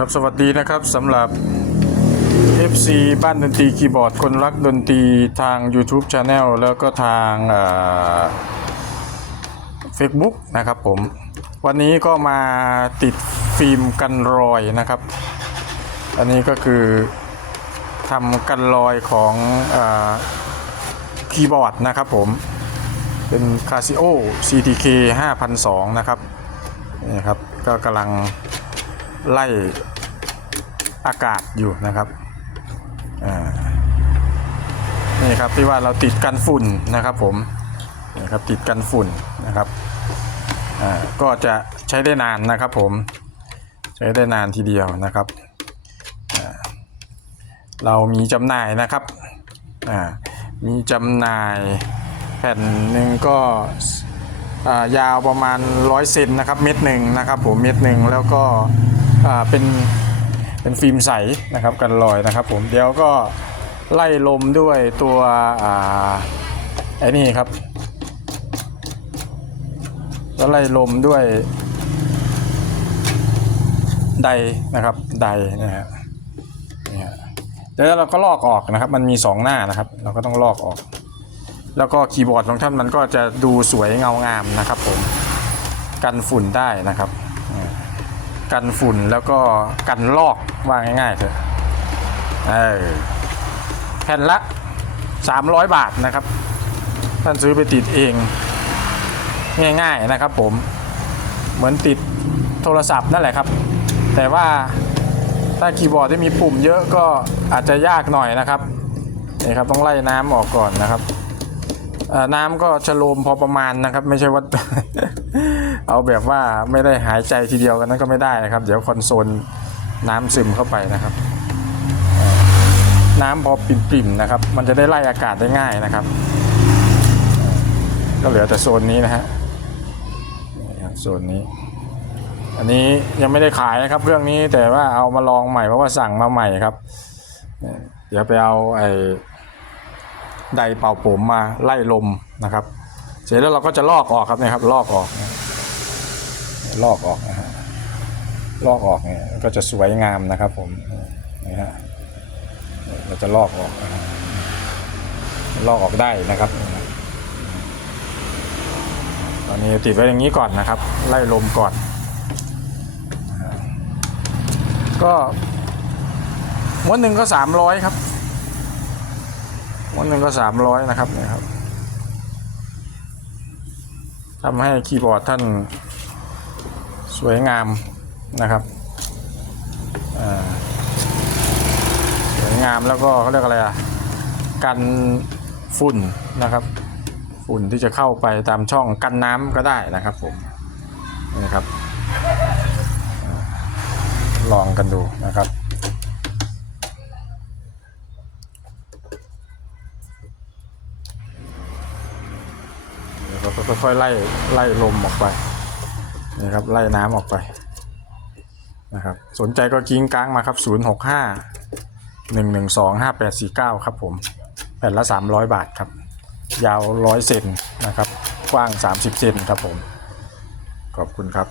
ครับสวัสดีนะครับสำหรับ FC บ้านดนตรีคีย์บอร์ดคนรักดนตรีทาง YouTube Channel แล้วก็ทางเฟซบุ๊กนะครับผม วันนี้ก็มาติดฟิล์มกันรอยนะครับ อันนี้ก็คือทำกันรอยของอคีย์บอร์ดนะครับผม เป็น Casio CTK 5002 นะครับนี่ครับ ก็กำลัง ไล่อากาศอยู่นะครับนี่ครับที่ว่าเราติดกันฝุ่นนะครับผมนี่ครับติดกันฝุ่นนะครับก็จะใช้ได้นานนะครับผมใช้ได้นานทีเดียวนะครับเรามีจำหน่ายนะครับมีจำหน่ายแผ่นหนึ่งก็ยาวประมาณร้อยเซนนะครับเม็ดหนึ่งนะครับผมเม็ดหนึ่งแล้วก็ เป็นเป็นฟิล์มใสนะครับกันรอยนะครับ ผมเดี๋ยวก็ไล่ลมด้วยตัวอ่าไอ้นี่ครับก็ไล่ลมด้วยไดนะครับไดนะฮะนี่ฮะเดี๋ยวเราก็ลอกออกนะครับ มันมีสองหน้านะครับ เราก็ต้องลอกออก แล้วก็คีย์บอร์ดของท่านมันก็จะดูสวยเงางามนะครับ ผมกันฝุ่นได้นะครับ กันฝุ่นแล้วก็กันลอกว่าง่ายๆเถอะเออแผ่นละ 300 บาทนะครับ ท่านซื้อไปติดเองง่ายๆนะครับผมเหมือนติดโทรศัพท์นั่นแหละครับ แต่ว่าถ้าคีย์บอร์ดที่มีปุ่มเยอะก็อาจจะยากหน่อยนะครับนี่ครับต้องไล่น้ำออกก่อนนะครับน้ำก็ชะโลมพอประมาณนะครับ ไม่ใช่ว่า เอาแบบว่าไม่ได้หายใจทีเดียวกันนั้นก็ไม่ได้นะครับ เดี๋ยวคอนโซลน้ำซึมเข้าไปนะครับ น้ำพอปิ่มๆนะครับ มันจะได้ไล่อากาศได้ง่ายนะครับ ก็เหลือแต่โซนนี้นะฮะโซนนี้ อันนี้ยังไม่ได้ขายนะครับเครื่องนี้แต่ว่าเอามาลองใหม่เพราะว่าสั่งมาใหม่ครับ เดี๋ยวไปเอาไอ้ไดเป่าผมมาไล่ลมนะครับ เสร็จแล้วเราก็จะลอกออกครับเนะครับลอกออกนะ ลอกออกนะฮะลอกออกเนี่ยก็จะสวยงามนะครับผมนี่ฮะเราจะลอกออกลอกออกได้นะครับ ตอนนี้ติดไว้อย่างนี้ก่อนนะครับ ไล่ลมก่อน ก็ม้วนหนึ่งก็สามร้อยครับวันหนึ่งก็สามร้อยนะครับนี่ยครับทำให้คีย์บอร์ดท่าน สวยงามนะครับสวยงามแล้วก็เขาเรียกอะไรอะกันฝุ่นนะครับ ฝุ่นที่จะเข้าไปตามช่องกันน้ำก็ได้นะครับผมนี่ครับลองกันดูนะครับเราก็ค่อยๆไล่ไล่ลมออกไป นี่ครับไล่น้ำออกไปนะครับสนใจก็กิ้งก้างมาครับ 0 6 5 1 1 2 5 8 4 9 ครับผมแผ่นละ 300 บาทครับ ยาว 100 เซนนะครับ กว้าง 30 เซนครับผม ขอบคุณครับ